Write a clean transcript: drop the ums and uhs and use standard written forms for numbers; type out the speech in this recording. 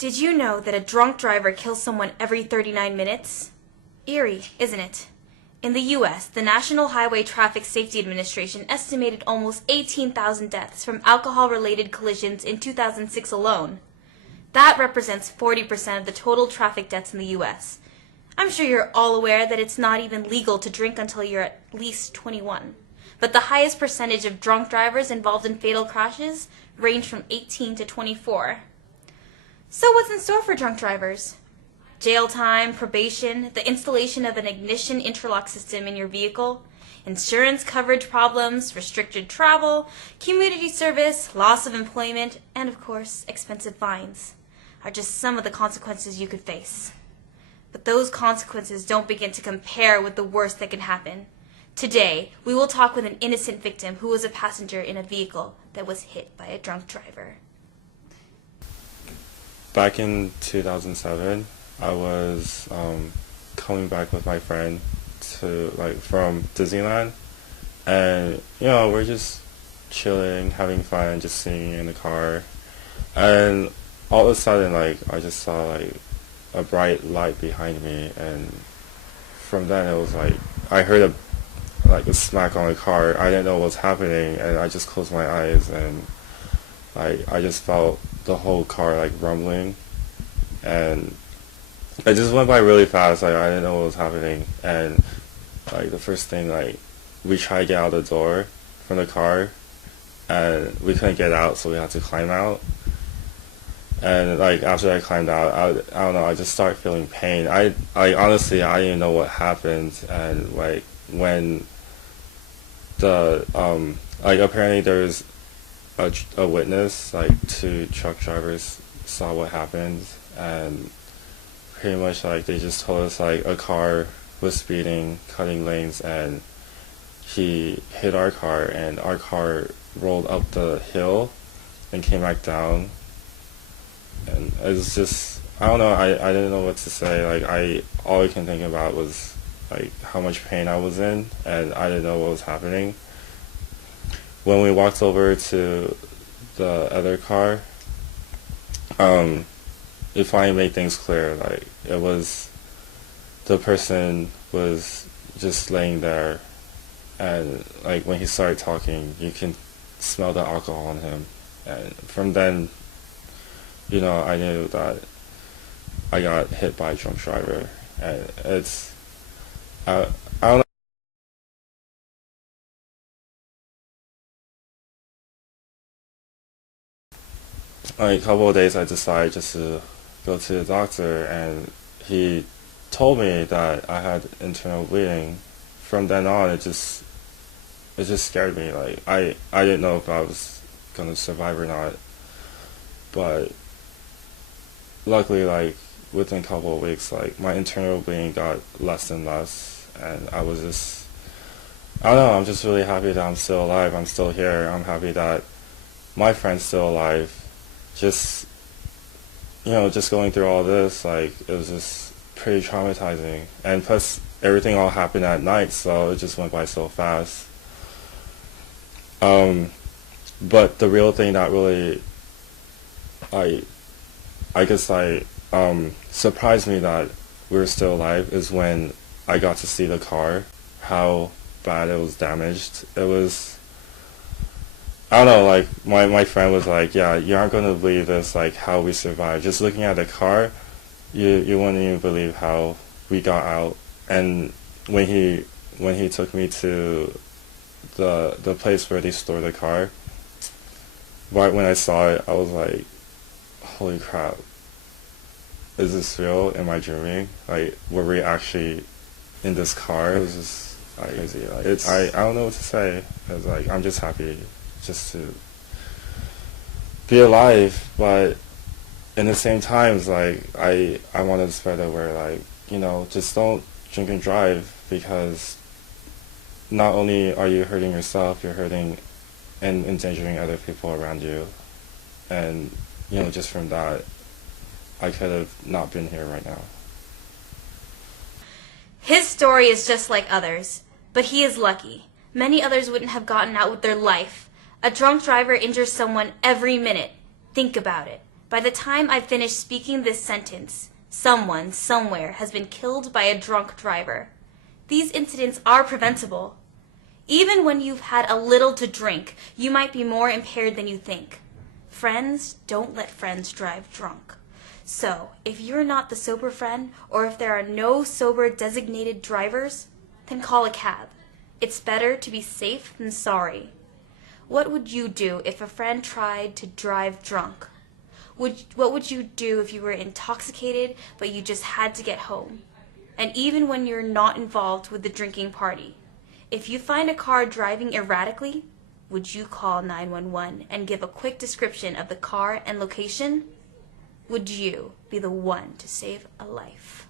Did you know that a drunk driver kills someone every 39 minutes? Eerie, isn't it? In the U.S., the National Highway Traffic Safety Administration estimated almost 18,000 deaths from alcohol-related collisions in 2006 alone. That represents 40% of the total traffic deaths in the U.S. I'm sure you're all aware that it's not even legal to drink until you're at least 21. But the highest percentage of drunk drivers involved in fatal crashes range from 18 to 24. So what's in store for drunk drivers? Jail time, probation, the installation of an ignition interlock system in your vehicle, insurance coverage problems, restricted travel, community service, loss of employment, and of course, expensive fines are just some of the consequences you could face. But those consequences don't begin to compare with the worst that can happen. Today, we will talk with an innocent victim who was a passenger in a vehicle that was hit by a drunk driver. Back in 2007, I was coming back with my friend from Disneyland, and we're just chilling, having fun, just singing in the car, and all of a sudden I just saw a bright light behind me, and from then it was I heard a smack on the car. I didn't know what was happening, and I just closed my eyes, and I just felt the whole car rumbling, and it just went by really fast. I didn't know what was happening, and the first thing we tried to get out the door from the car, and we couldn't get out, so we had to climb out. And after I climbed out, I don't know, I just started feeling pain. Honestly, I didn't even know what happened, and when the apparently there was a witness, two truck drivers saw what happened, and pretty much they just told us a car was speeding, cutting lanes, and he hit our car, and our car rolled up the hill and came back down. And it was just, I don't know, I didn't know what to say. All I can think about was how much pain I was in, and I didn't know what was happening. When we walked over to the other car, it finally made things clear. It was, the person was just laying there, and when he started talking, you can smell the alcohol on him. And from then, I knew that I got hit by a drunk driver, and it's, I don't know. A couple of days I decided just to go to the doctor, and he told me that I had internal bleeding. From then on, it just scared me. I didn't know if I was gonna survive or not, but luckily, within a couple of weeks, my internal bleeding got less and less, and I was just, I don't know, I'm just really happy that I'm still alive. I'm still here. I'm happy that my friend's still alive. Just going through all this, it was just pretty traumatizing, and plus everything all happened at night, so it just went by so fast. But the real thing that really, I guess surprised me that we were still alive is when I got to see the car, how bad it was damaged. It was, I don't know, my friend was yeah, you aren't going to believe this, how we survived. Just looking at the car, you wouldn't even believe how we got out. And when he took me to the place where they store the car, right when I saw it, I was holy crap, is this real? Am I dreaming? Were we actually in this car? It was just crazy. I don't know what to say. It's I'm just happy just to be alive, but in the same time, I want to spread the word, just don't drink and drive, because not only are you hurting yourself, you're hurting and endangering other people around you. And just from that, I could have not been here right now. His story is just like others, but he is lucky. Many others wouldn't have gotten out with their life. A drunk driver injures someone every minute. Think about it. By the time I finish speaking this sentence, someone, somewhere, has been killed by a drunk driver. These incidents are preventable. Even when you've had a little to drink, you might be more impaired than you think. Friends don't let friends drive drunk. So, if you're not the sober friend, or if there are no sober designated drivers, then call a cab. It's better to be safe than sorry. What would you do if a friend tried to drive drunk? What would you do if you were intoxicated, but you just had to get home? And even when you're not involved with the drinking party, if you find a car driving erratically, would you call 911 and give a quick description of the car and location? Would you be the one to save a life?